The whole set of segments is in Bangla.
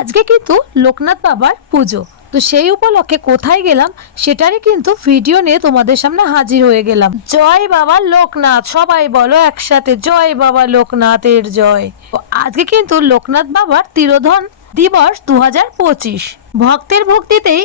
আজকে কিন্তু লোকনাথ বাবার পুজো। তো সেই উপলক্ষে কোথায় গেলাম সেটারই কিন্তু ভিডিও নিয়ে তোমাদের সামনে হাজির হয়ে গেলাম। জয় বাবা লোকনাথ, সবাই বলো একসাথে, জয় বাবা লোকনাথের জয়। আজকে কিন্তু লোকনাথ বাবার তিরোধান দিবস 2025। ভক্তের ভক্তিতেই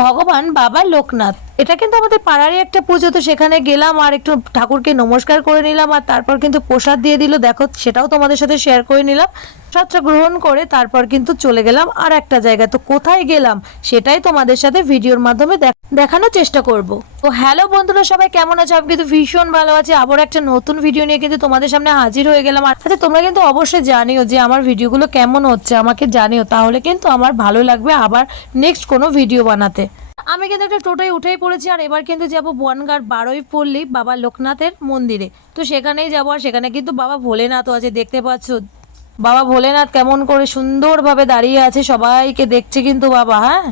ভগবান বাবা লোকনাথ, এটা কিন্তু আমাদের পাড়ারই একটা পুজো। তো সেখানে গেলাম আর একটু ঠাকুরকে নমস্কার করে নিলাম, আর তারপর কিন্তু প্রসাদ দিয়ে দিল, দেখো সেটাও তোমাদের সাথে শেয়ার করে নিলাম। প্রসাদটা গ্রহণ করে তারপর কিন্তু চলে গেলাম আর একটা জায়গায়। তো কোথায় গেলাম সেটাই তোমাদের সাথে ভিডিওর মাধ্যমে দেখানোর চেষ্টা করব। তো হ্যালো বন্ধুরা, সবাই কেমন আছো? আমি কিন্তু ভীষণ ভালো আছি। আবার একটা নতুন ভিডিও নিয়ে কিন্তু তোমাদের সামনে হাজির হয়ে গেলাম। আর আচ্ছা, তোমরা কিন্তু অবশ্যই জানিও যে আমার ভিডিওগুলো কেমন হচ্ছে, আমাকে জানিও, তাহলে কিন্তু আমার ভালো লাগবে আবার নেক্সট কোনো ভিডিও বানাতে। আমি কিন্তু একটা টোটোয় উঠেই পড়েছি, আর এবার কিন্তু যাবো বনগাঁর বারুইপল্লী বাবা লোকনাথের মন্দিরে। তো সেখানেই যাবো, আর সেখানে কিন্তু বাবা ভোলেনাথও আছে, দেখতে পাচ্ছ বাবা ভোলেনাথ কেমন করে সুন্দরভাবে দাঁড়িয়ে আছে, সবাইকে দেখছে কিন্তু বাবা। হ্যাঁ,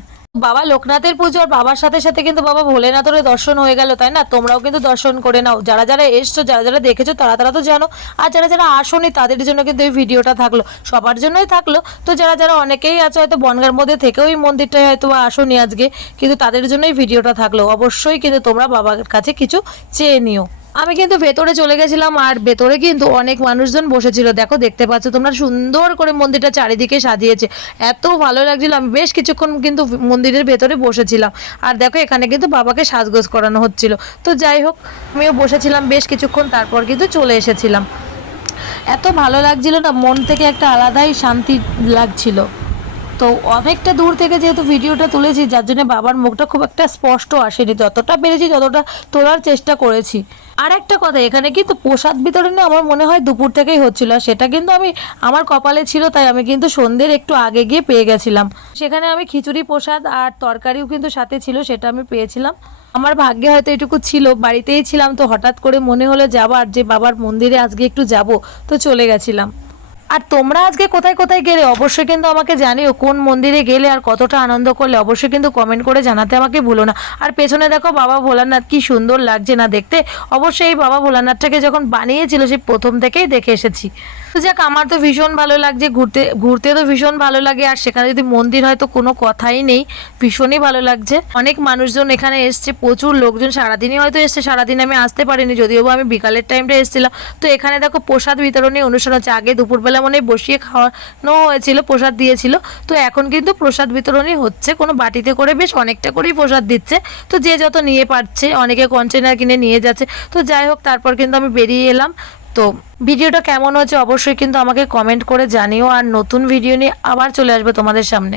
বাবা লোকনাথের পুজো আর বাবার সাথে সাথে কিন্তু বাবা ভোলেনাথেরও দর্শন হয়ে গেল, তাই না? তোমরাও কিন্তু দর্শন করে নাও, যারা যারা এসছো, যারা যারা দেখেছো তারা তারা তো জানো, আর যারা যারা আসোনি তাদের জন্য কিন্তু এই ভিডিওটা থাকলো, সবার জন্যই থাকলো। তো যারা যারা অনেকেই আছে হয়তো বনগাঁর মধ্যে থেকেও এই মন্দিরটায় হয়তো আসোনি আজকে, কিন্তু তাদের জন্যই ভিডিওটা থাকলো। অবশ্যই কিন্তু তোমরা বাবার কাছে কিছু চেয়ে নিও। আমি কিন্তু ভেতরে চলে গেছিলাম, আর ভেতরে কিন্তু অনেক মানুষজন বসেছিল, দেখো দেখতে পাচ্ছ তোমরা, সুন্দর করে মন্দিরটা চারিদিকে সাজিয়েছে, এত ভালো লাগছিল। আমি বেশ কিছুক্ষণ কিন্তু মন্দিরের ভেতরে বসেছিলাম, আর দেখো এখানে কিন্তু বাবাকে সাজগোজ করানো হচ্ছিল। তো যাই হোক, আমিও বসেছিলাম বেশ কিছুক্ষণ, তারপর কিন্তু চলে এসেছিলাম। এত ভালো লাগছিল না, মন থেকে একটা আলাদাই শান্তি লাগছিল। তো অনেকটা দূর থেকে যেহেতু ভিডিওটা তুলেছি, যার জন্য বাবার মুখটা খুব একটা স্পষ্ট আসেনি, যতটা পেরেছি ততটা তোলার চেষ্টা করেছি। আর একটা কথা, এখানে কিন্তু প্রসাদ বিতরণে আমার মনে হয় দুপুর থেকেই হচ্ছিল, আর সেটা কিন্তু আমার কপালে ছিল, তাই আমি কিন্তু সন্ধ্যের একটু আগে গিয়ে পেয়ে গেছিলাম। সেখানে আমি খিচুড়ি প্রসাদ আর তরকারিও কিন্তু সাথে ছিল, সেটা আমি পেয়েছিলাম। আমার ভাগ্যে হয়তো এটুকু ছিল, বাড়িতেই ছিলাম, তো হঠাৎ করে মনে হলো যাবার, যে বাবার মন্দিরে আজকে একটু যাব, তো চলে গেছিলাম। আর তোমরা আজকে কোথায় কোথায় গেলে অবশ্যই কিন্তু আমাকে জানিও, কোন মন্দিরে গেলে আর কতটা আনন্দ করলে অবশ্যই কিন্তু কমেন্ট করে জানাতে আমাকে ভুলো না। আর পেছনে দেখো বাবা ভোলানাথ, কি সুন্দর লাগছে না দেখতে? অবশ্যই এই বাবা ভোলানাথটাকে যখন বানিয়েছিল সেই প্রথম থেকেই দেখে এসেছি। তো যাক, আমার তো ভীষণ ভালো লাগছে, ঘুরতে ঘুরতে তো ভীষণ ভালো লাগে, আর সেখানে যদি মন্দির হয় তো কোনো কথাই নেই, ভীষণই ভালো লাগছে। অনেক মানুষজন এখানে এসছে, প্রচুর লোকজন, সারাদিনই হয়তো এসছে, সারাদিন আমি আসতে পারিনি, যদিও আমি বিকালের টাইমটা এসেছিলাম। তো এখানে দেখো প্রসাদ বিতরণী অনুষ্ঠান হচ্ছে, আগে দুপুরবেলা মনে বসিয়ে খাওয়ানো হয়েছিল, প্রসাদ দিয়েছিল, তো এখন কিন্তু প্রসাদ বিতরণী হচ্ছে, কোনো বাটিতে করে বেশ অনেকটা করেই প্রসাদ দিচ্ছে। তো যে যত নিয়ে পারছে, অনেকে কন্টেনার কিনে নিয়ে যাচ্ছে। তো যাই হোক, তারপর কিন্তু আমি বেরিয়ে এলাম। তো ভিডিওটা কেমন হচ্ছে অবশ্যই কিন্তু আমাকে কমেন্ট করে জানিও, আর নতুন ভিডিও নিয়ে আবার চলে আসবে তোমাদের সামনে।